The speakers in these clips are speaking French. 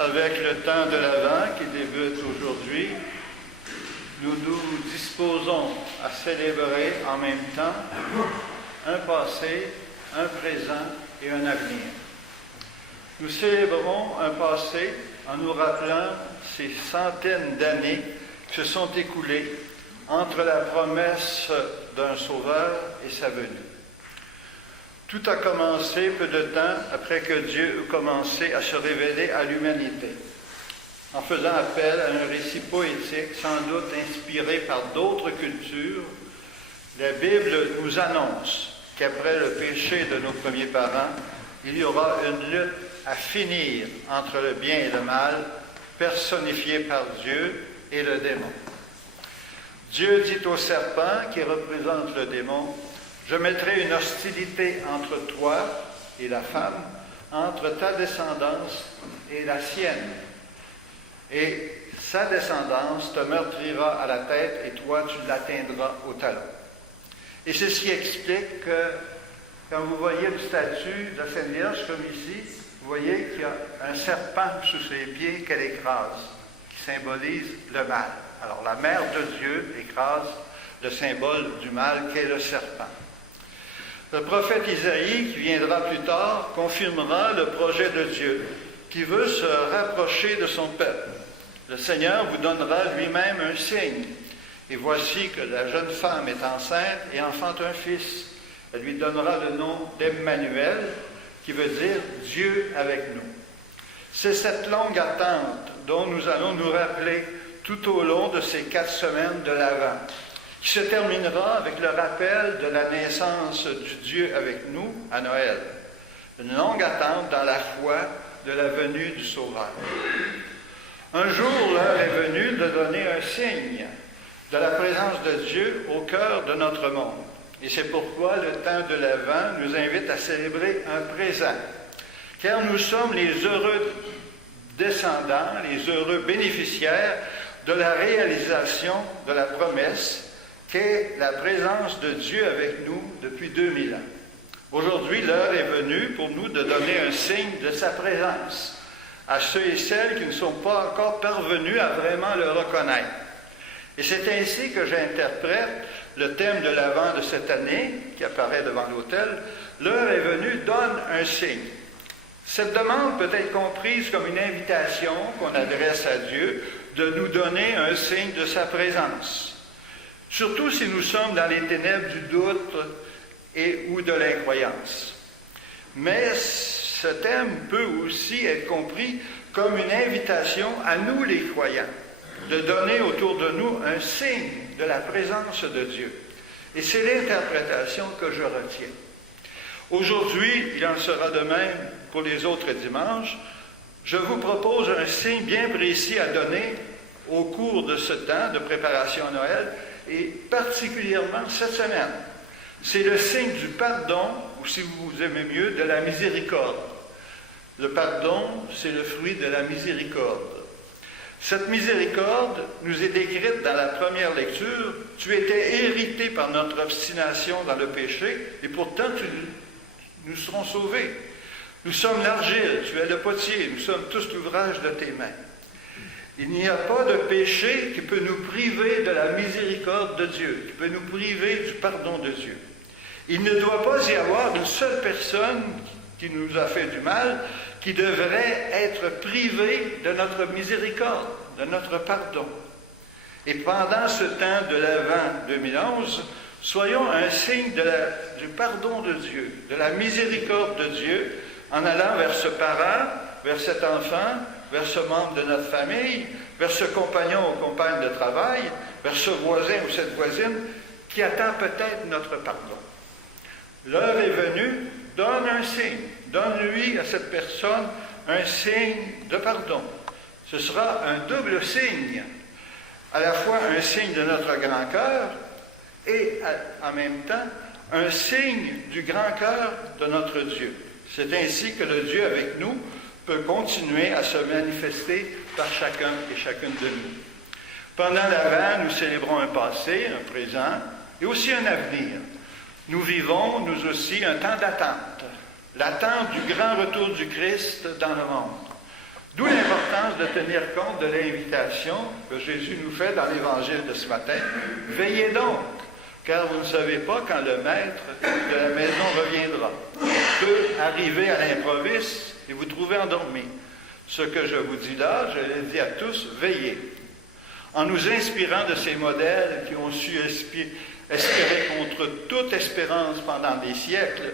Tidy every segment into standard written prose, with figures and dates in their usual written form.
avec le temps de l'Avent qui débute aujourd'hui, nous nous disposons à célébrer en même temps un passé, un présent et un avenir. Nous célébrons un passé en nous rappelant ces centaines d'années qui se sont écoulées entre la promesse d'un Sauveur et sa venue. Tout a commencé peu de temps après que Dieu eut commencé à se révéler à l'humanité, en faisant appel à un récit poétique, sans doute inspiré par d'autres cultures. La Bible nous annonce qu'après le péché de nos premiers parents, il y aura une lutte à finir entre le bien et le mal, personnifié par Dieu et le démon. Dieu dit au serpent, qui représente le démon, « Je mettrai une hostilité entre toi et la femme, entre ta descendance et la sienne. Et sa descendance te meurtrira à la tête et toi tu l'atteindras au talon. » Et c'est ce qui explique que quand vous voyez une statue de la Sainte Vierge comme ici, vous voyez qu'il y a un serpent sous ses pieds qu'elle écrase, qui symbolise le mal. Alors la mère de Dieu écrase le symbole du mal qu'est le serpent. Le prophète Isaïe, qui viendra plus tard, confirmera le projet de Dieu, qui veut se rapprocher de son peuple. Le Seigneur vous donnera lui-même un signe. Et voici que la jeune femme est enceinte et enfante un fils. Elle lui donnera le nom d'Emmanuel, qui veut dire Dieu avec nous. C'est cette longue attente dont nous allons nous rappeler tout au long de ces 4 semaines de l'Avent, qui se terminera avec le rappel de la naissance du Dieu avec nous à Noël. Une longue attente dans la foi de la venue du Sauveur. Un jour, l'heure est venue de donner un signe de la présence de Dieu au cœur de notre monde. Et c'est pourquoi le temps de l'Avent nous invite à célébrer un présent. Car nous sommes les heureux descendants, les heureux bénéficiaires de la réalisation de la promesse qu'est la présence de Dieu avec nous depuis 2000 ans. Aujourd'hui, l'heure est venue pour nous de donner un signe de sa présence à ceux et celles qui ne sont pas encore parvenus à vraiment le reconnaître. Et c'est ainsi que j'interprète le thème de l'Avent de cette année, qui apparaît devant l'autel. L'heure est venue, donne un signe. Cette demande peut être comprise comme une invitation qu'on adresse à Dieu de nous donner un signe de sa présence. Surtout si nous sommes dans les ténèbres du doute et ou de l'incroyance. Mais ce thème peut aussi être compris comme une invitation à nous les croyants, de donner autour de nous un signe de la présence de Dieu. Et c'est l'interprétation que je retiens. Aujourd'hui, il en sera de même pour les autres dimanches. Je vous propose un signe bien précis à donner au cours de ce temps de préparation à Noël, et particulièrement cette semaine. C'est le signe du pardon, ou si vous aimez mieux, de la miséricorde. Le pardon, c'est le fruit de la miséricorde. Cette miséricorde nous est décrite dans la première lecture. Tu étais hérité par notre obstination dans le péché, et pourtant nous serons sauvés. Nous sommes l'argile, tu es le potier, nous sommes tous l'ouvrage de tes mains. Il n'y a pas de péché qui peut nous priver de la miséricorde de Dieu, qui peut nous priver du pardon de Dieu. Il ne doit pas y avoir une seule personne qui nous a fait du mal qui devrait être privée de notre miséricorde, de notre pardon. Et pendant ce temps de l'Avent 2011, soyons un signe du pardon de Dieu, de la miséricorde de Dieu, en allant vers ce parent, vers cet enfant, vers ce membre de notre famille, vers ce compagnon ou compagne de travail, vers ce voisin ou cette voisine qui attend peut-être notre pardon. L'heure est venue, donne un signe, donne-lui à cette personne un signe de pardon. Ce sera un double signe, à la fois un signe de notre grand cœur et en même temps un signe du grand cœur de notre Dieu. C'est ainsi que le Dieu avec nous peut continuer à se manifester par chacun et chacune de nous. Pendant l'Avent, nous célébrons un passé, un présent et aussi un avenir. Nous vivons, nous aussi, un temps d'attente. L'attente du grand retour du Christ dans le monde. D'où l'importance de tenir compte de l'invitation que Jésus nous fait dans l'Évangile de ce matin. Veillez donc, car vous ne savez pas quand le maître de la maison reviendra. Il peut arriver à l'improviste et vous trouver endormi. Ce que je vous dis là, je l'ai dit à tous, veillez. En nous inspirant de ces modèles qui ont su espérer contre toute espérance pendant des siècles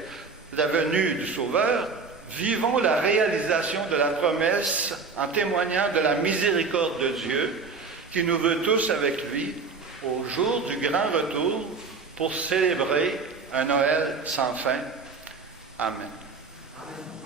la venue du Sauveur, vivons la réalisation de la promesse en témoignant de la miséricorde de Dieu qui nous veut tous avec lui au jour du grand retour pour célébrer un Noël sans fin. Amen. Amen.